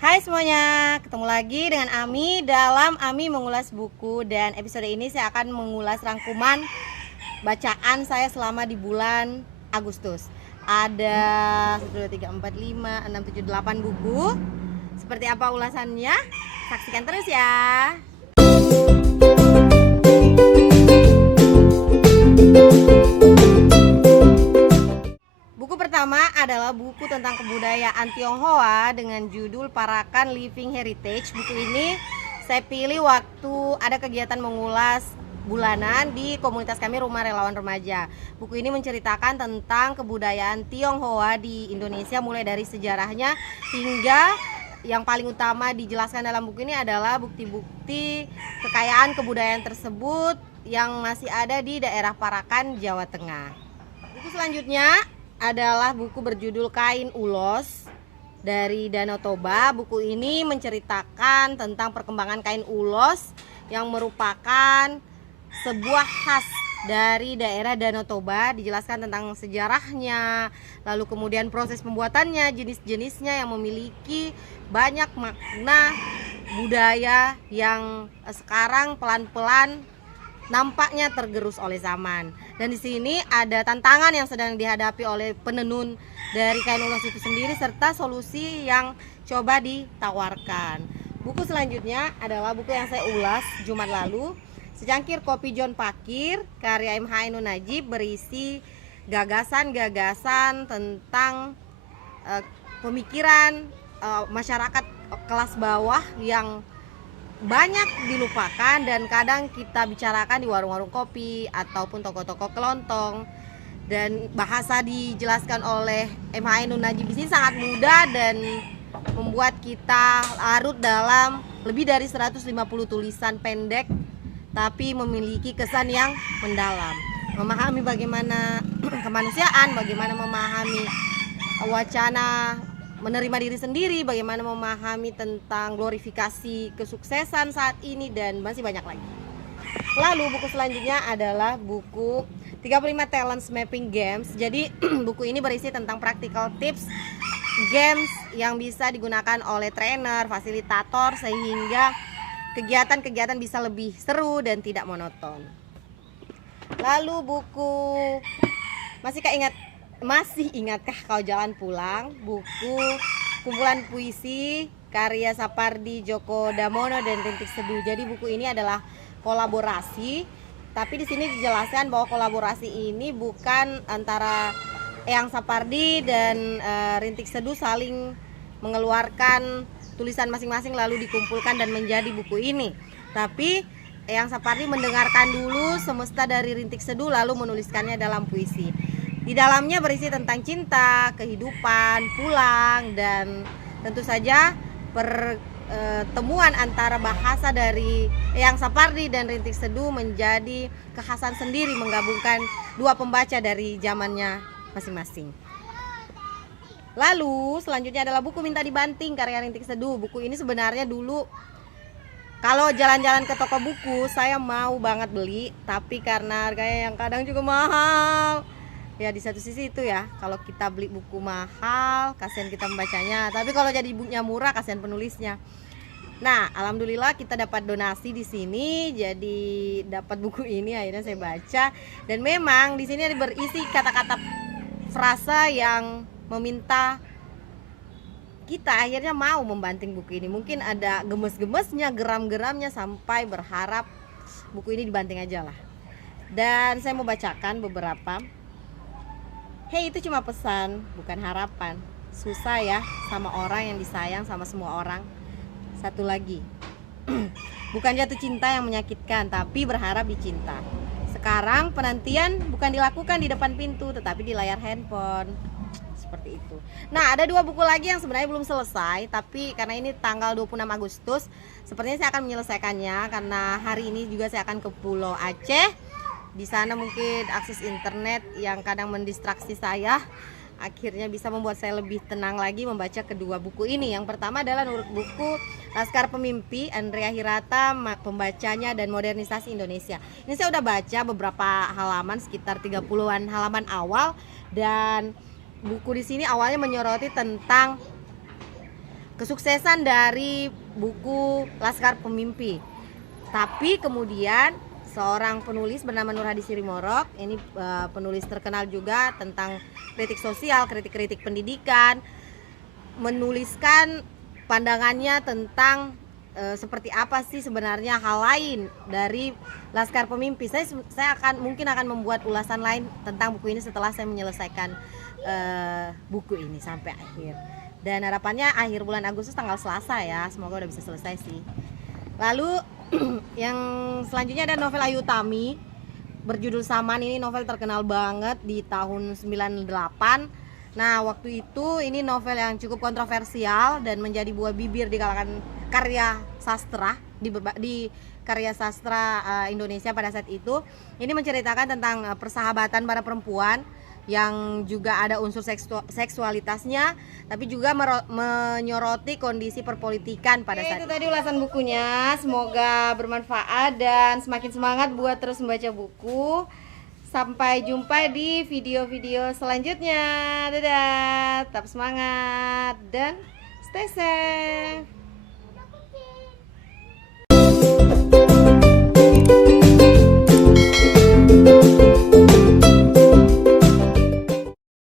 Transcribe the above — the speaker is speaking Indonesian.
Hai semuanya, ketemu lagi dengan Ami dalam Ami Mengulas Buku. Dan episode ini saya akan mengulas rangkuman bacaan saya selama di bulan Agustus. Ada 1, 2, 3, 4, 5, 6, 7, 8 buku. Seperti apa ulasannya? Saksikan terus ya. Buku pertama adalah buku tentang kebudayaan Tionghoa dengan judul Parakan Living Heritage. Buku ini saya pilih waktu ada kegiatan mengulas bulanan di komunitas kami Rumah Relawan Remaja. Buku ini menceritakan tentang kebudayaan Tionghoa di Indonesia, mulai dari sejarahnya hingga yang paling utama dijelaskan dalam buku ini adalah bukti-bukti kekayaan kebudayaan tersebut yang masih ada di daerah Parakan, Jawa Tengah. Buku selanjutnya adalah buku berjudul Kain Ulos dari Danau Toba. Buku ini menceritakan tentang perkembangan kain ulos yang merupakan sebuah khas dari daerah Danau Toba. Dijelaskan tentang sejarahnya, lalu kemudian proses pembuatannya, jenis-jenisnya yang memiliki banyak makna budaya yang sekarang pelan-pelan nampaknya tergerus oleh zaman. Dan di sini ada tantangan yang sedang dihadapi oleh penenun dari kain ulos itu sendiri serta solusi yang coba ditawarkan. Buku selanjutnya adalah buku yang saya ulas Jumat lalu, Secangkir Kopi John Pakir karya M. H. Ainun Najib, berisi gagasan-gagasan tentang pemikiran masyarakat kelas bawah yang banyak dilupakan dan kadang kita bicarakan di warung-warung kopi ataupun toko-toko kelontong. Dan bahasa dijelaskan oleh M. H. Ainun Najib di sini sangat mudah dan membuat kita larut dalam lebih dari 150 tulisan pendek tapi memiliki kesan yang mendalam. Memahami bagaimana kemanusiaan, bagaimana memahami wacana menerima diri sendiri, bagaimana memahami tentang glorifikasi kesuksesan saat ini, dan masih banyak lagi. Lalu buku selanjutnya adalah buku 35 Talents Mapping Games. Jadi buku ini berisi tentang practical tips games yang bisa digunakan oleh trainer, fasilitator, sehingga kegiatan-kegiatan bisa lebih seru dan tidak monoton. Lalu buku masih ingatkah kau jalan pulang? Buku kumpulan puisi karya Sapardi Djoko Damono dan Rintik Seduh. Jadi buku ini adalah kolaborasi, tapi di sini dijelaskan bahwa kolaborasi ini bukan antara Eyang Sapardi dan Rintik Seduh saling mengeluarkan tulisan masing-masing lalu dikumpulkan dan menjadi buku ini. Tapi Eyang Sapardi mendengarkan dulu semesta dari Rintik Seduh lalu menuliskannya dalam puisi. Di dalamnya berisi tentang cinta, kehidupan, pulang, dan tentu saja pertemuan antara bahasa dari Eyang Sapardi dan Rintik Seduh menjadi kekhasan sendiri, menggabungkan dua pembaca dari zamannya masing-masing. Lalu selanjutnya adalah buku Minta Dibanting karya Rintik Seduh. Buku ini sebenarnya dulu kalau jalan-jalan ke toko buku saya mau banget beli, tapi karena harganya yang kadang juga mahal. Ya di satu sisi itu ya, kalau kita beli buku mahal kasihan kita membacanya, tapi kalau jadi bukunya murah kasihan penulisnya. Nah, alhamdulillah kita dapat donasi di sini, jadi dapat buku ini, akhirnya saya baca. Dan memang di sini berisi kata-kata frasa yang meminta kita akhirnya mau membanting buku ini. Mungkin ada gemes-gemesnya, geram-geramnya, sampai berharap buku ini dibanting aja lah. Dan saya mau bacakan beberapa. Hei, itu cuma pesan, bukan harapan. Susah ya sama orang yang disayang sama semua orang. Satu lagi, bukan jatuh cinta yang menyakitkan, tapi berharap dicinta. Sekarang penantian bukan dilakukan di depan pintu, tetapi di layar handphone. Seperti itu. Nah, ada dua buku lagi yang sebenarnya belum selesai, tapi karena ini tanggal 26 Agustus, sepertinya saya akan menyelesaikannya karena hari ini juga saya akan ke Pulau Aceh. Di sana mungkin akses internet yang kadang mendistraksi saya akhirnya bisa membuat saya lebih tenang lagi membaca kedua buku ini. Yang pertama adalah buku Laskar Pemimpi Andrea Hirata, pembacanya dan modernisasi Indonesia. Ini saya udah baca beberapa halaman, sekitar 30-an halaman awal, dan buku di sini awalnya menyoroti tentang kesuksesan dari buku Laskar Pemimpi. Tapi kemudian seorang penulis bernama Nur Hadi Sirimorok, ini penulis terkenal juga tentang kritik sosial, kritik-kritik pendidikan, menuliskan pandangannya tentang seperti apa sih sebenarnya hal lain dari Laskar Pemimpi. Saya mungkin akan membuat ulasan lain tentang buku ini setelah saya menyelesaikan buku ini sampai akhir. Dan harapannya akhir bulan Agustus tanggal Selasa ya, semoga udah bisa selesai sih. Lalu yang selanjutnya ada novel Ayu Utami berjudul Saman. Ini novel terkenal banget di tahun 98. Nah, waktu itu ini novel yang cukup kontroversial dan menjadi buah bibir di kalangan karya sastra di karya sastra Indonesia pada saat itu. Ini menceritakan tentang persahabatan para perempuan yang juga ada unsur seksualitasnya, tapi juga menyoroti kondisi perpolitikan pada saat itu. Tadi ulasan bukunya, semoga bermanfaat dan semakin semangat buat terus membaca buku. Sampai jumpa di video-video selanjutnya. Dadah, tetap semangat dan stay safe.